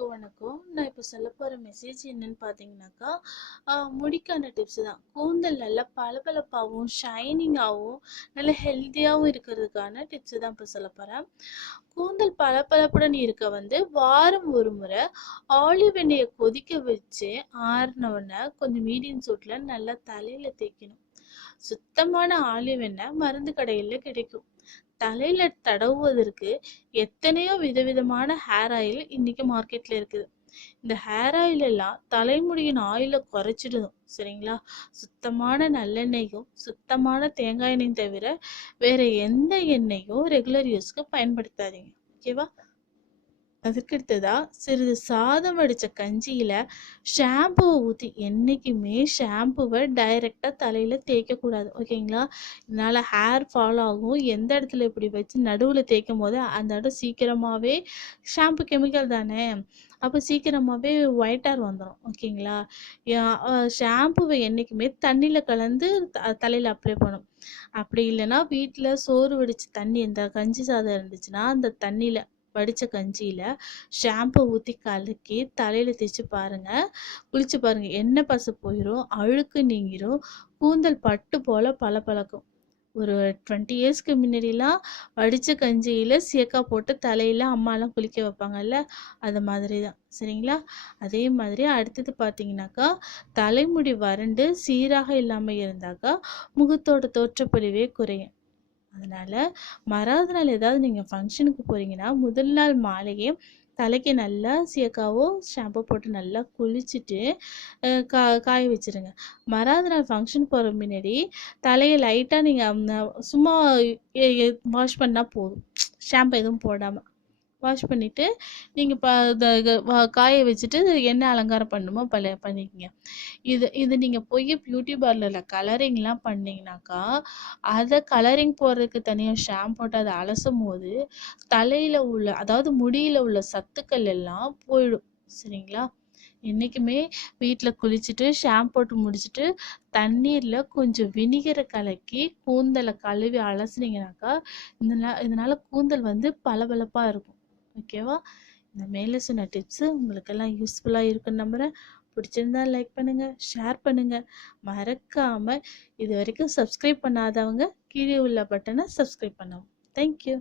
எல்லாருக்கும் வணக்கம். நான் இப்போ சொல்லப் போற மெசேஜ் என்னன்னு பார்த்தீங்கன்னாக்கா, முடிக்கான டிப்ஸ் தான். கூந்தல் நல்லா பளபளப்பாவும், ஷைனிங்காவும், நல்ல ஹெல்த்தியாவும் இருக்கிறதுக்கான டிப்ஸ் தான் இப்போ சொல்லப் போறேன். கூந்தல் பளபளப்புடன் இருக்க வாரம் ஒரு முறை ஆலிவ் எண்ணெயை கொதிக்க வச்சு ஆறின உடனே கொஞ்சம் மீடியம் சூட்டில் நல்லா தலையில தேய்க்கணும். சுத்தமான ஆலிவ் எண்ணெய் மருந்து கடையில கிடைக்கும். தலையில தடவுவதற்கு எத்தனையோ விதவிதமான ஹேர் ஆயில் இன்னைக்கு மார்க்கெட்ல இருக்குது. இந்த ஹேர் ஆயில் எல்லாம் தலைமுடியின் ஆயில குறைச்சிடும். சரிங்களா? சுத்தமான நல்லெண்ணெயும் சுத்தமான தேங்காய் எண்ணெயும் தவிர வேற எந்த எண்ணெயும் ரெகுலர் யூஸ்க்கு பயன்படுத்தாதீங்க. ஓகேவா? அதுக்கடுத்ததா சிறிது சாதம் வடிச்ச கஞ்சியில ஷாம்புவை ஊற்றி, என்னைக்குமே ஷாம்புவை டைரெக்டாக தலையில் தேய்க்கக்கூடாது. ஓகேங்களா? இதனால் ஹேர் ஃபால் ஆகும். எந்த இடத்துல இப்படி வச்சு நடுவில் தேய்க்கும் போது அந்த இடம் சீக்கிரமாகவே ஷாம்பு கெமிக்கல் தானே, அப்போ சீக்கிரமாகவே ஒயிட் ஹேர் வந்துடும். ஓகேங்களா? ஷாம்புவை என்றைக்குமே தண்ணியில் கலந்து தலையில் அப்ளை பண்ணும். அப்படி இல்லைன்னா வீட்டில் சோறு வடித்த தண்ணி, இந்த கஞ்சி சாதம் இருந்துச்சுன்னா அந்த தண்ணியில் வடித்த கஞ்சியில் ஷாம்பு ஊற்றி கலக்கி தலையில் தேய்ச்சி பாருங்கள். குளிச்சு பாருங்கள், எண்ணெய் பசை போயிடும், அழுக்கு நீங்கிரும், கூந்தல் பட்டு போல் பளபளக்கும். ஒரு 20 இயர்ஸ்க்கு முன்னாடிலாம் வடித்த கஞ்சியில் சீயக்காய் போட்டு தலையில் அம்மாலாம் குளிக்க வைப்பாங்கல்ல, அது மாதிரி தான். சரிங்களா? அதே மாதிரி அடுத்தது பார்த்தீங்கன்னாக்கா, தலைமுடி வறண்டு சீராக இல்லாமல் இருந்தாக்கா முகத்தோட தோற்றப்பொலிவே குறையும். அதனால மறாவது நாள் ஏதாவது நீங்கள் ஃபங்க்ஷனுக்கு போகிறீங்கன்னா முதல் நாள் மாலையே தலைக்கு நல்லா சீயக்காவோ ஷாம்பு போட்டு நல்லா குளிச்சுட்டு காய வச்சுருங்க. மறாவது நாள் ஃபங்க்ஷன் போகிற முன்னாடி தலையை லைட்டாக நீங்கள் சும்மா வாஷ் பண்ணால் போதும், ஷாம்பு எதுவும் போடாமல் வாஷ் பண்ணிவிட்டு நீங்கள் காய வச்சுட்டு என்ன அலங்காரம் பண்ணுமோ பண்ணிக்கங்க. இது நீங்கள் போய் பியூட்டி பார்லரில் கலரிங்லாம் பண்ணிங்கனாக்கா, அதை கலரிங் போடுறதுக்கு தனியாக ஷாம்பு போட்டு அதை அலசும் போது தலையில் உள்ள, அதாவது முடியில் உள்ள சத்துக்கள் எல்லாம் போயிடும். சரிங்களா? என்றைக்குமே வீட்டில் குளிச்சுட்டு ஷாம்பு போட்டு முடிச்சுட்டு தண்ணீரில் கொஞ்சம் வினிகரை கலக்கி கூந்தலை கழுவி அலசுனீங்கனாக்கா இதனால் கூந்தல் பளபளப்பாக இருக்கும். ஓகேவா? இந்த மேலே சொன்ன டிப்ஸு உங்களுக்கெல்லாம் யூஸ்ஃபுல்லாக இருக்குன்னு நம்புகிறேன். பிடிச்சிருந்தா லைக் பண்ணுங்கள், ஷேர் பண்ணுங்கள். மறக்காமல் இது வரைக்கும் சப்ஸ்கிரைப் பண்ணாதவங்க கீழே உள்ள பட்டனை சப்ஸ்கிரைப் பண்ணவும். தேங்க்யூ.